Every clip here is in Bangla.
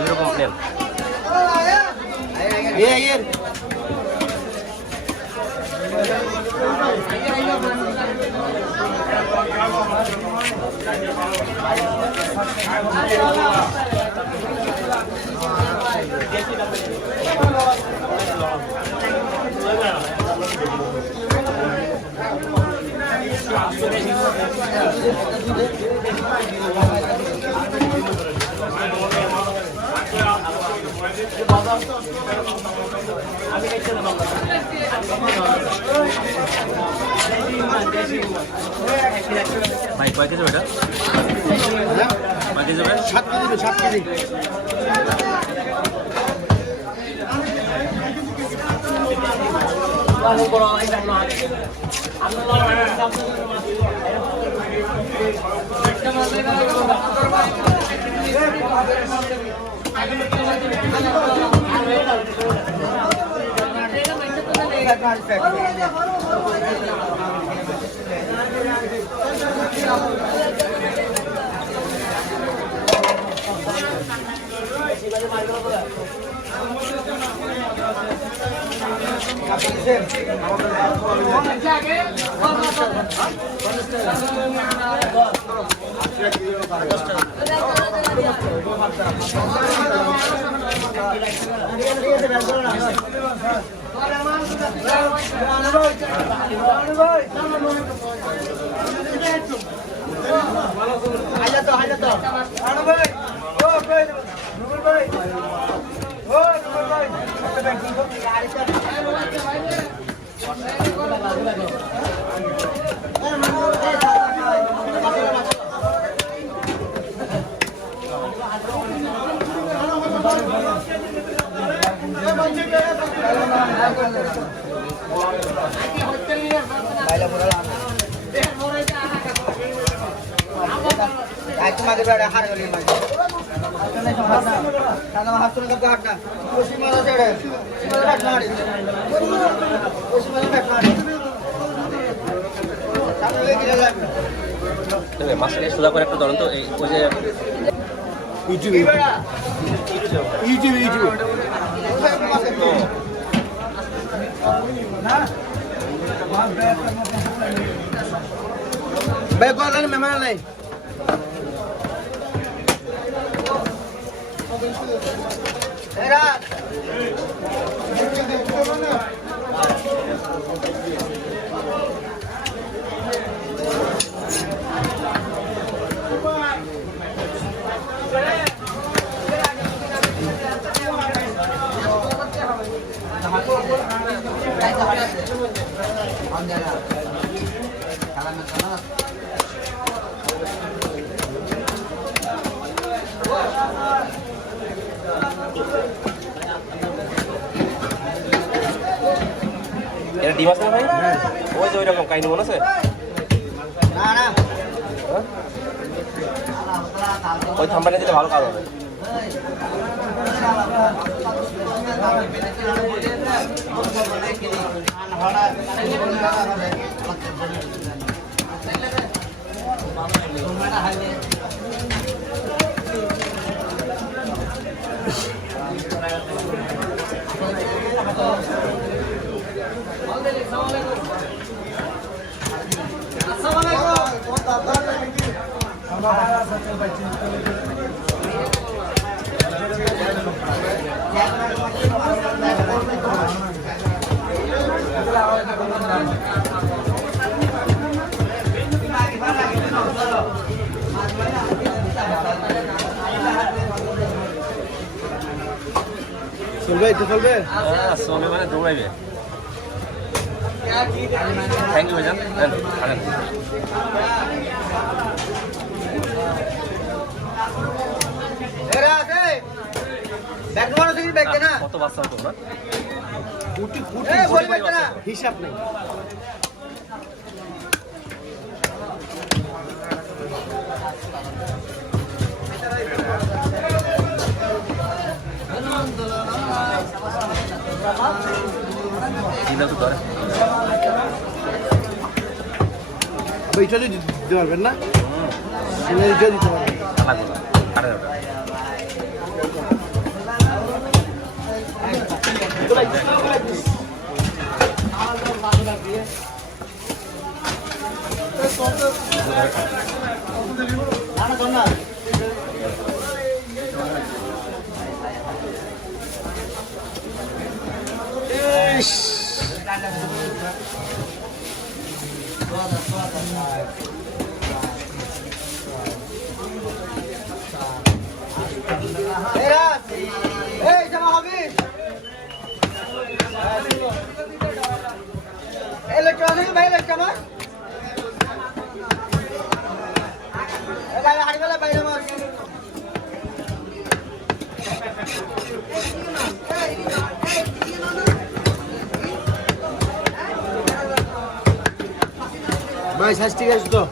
Zero complaint. Iya. Baik, baik itu beda. Baik itu beda. 7 KG 7 KG. মাছটাকে সোজা করে একটা ধরুন তো এই ওই যে ইউটিউব ভাই বলেন মেহমান নাই এরা এটা ডিম আছে না ভাই? ওই যে ওইরকম কাহিনী মনে আছে? না ওই থাম্বানে দিলে ভালো কাজ হবে। চলবে একটু চলবে হ্যাঁ চলবে মানে দৌড়াইবে। থ্যাংক ইউ ভাইজান। কত বাচ্চা হতো না? হিসাব নেই। দিলে তো ধরে ওইটা দিতে পারবেন না ওইটা দিতে পারবেন ইলেকট্রনিক ভাই ইলেকট্রনিক বাইরে হাড়িবেলা বাইরে মার ভাই সাজ ঠিক আছে তো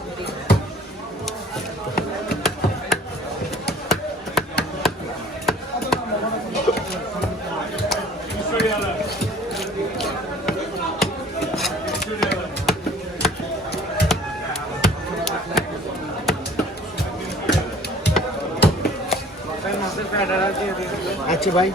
अच्छा भाई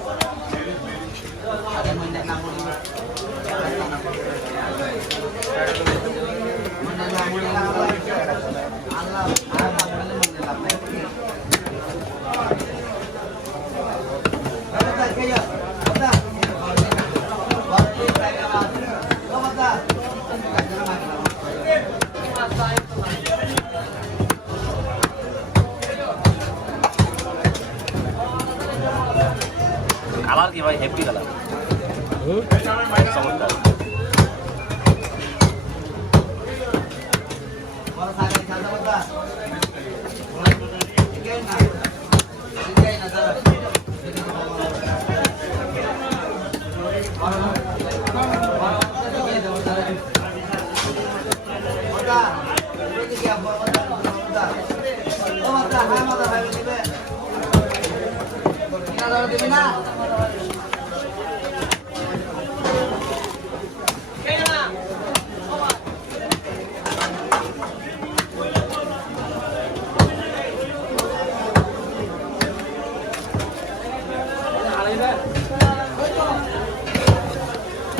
কালার কি ভাই হেভি কালার চমৎকার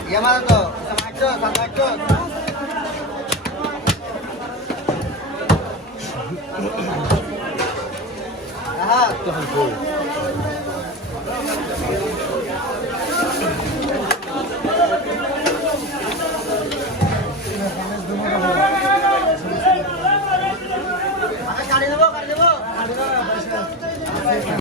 Gimana tuh? Sama macet. Aha, Tuhan ku. Kali dulu.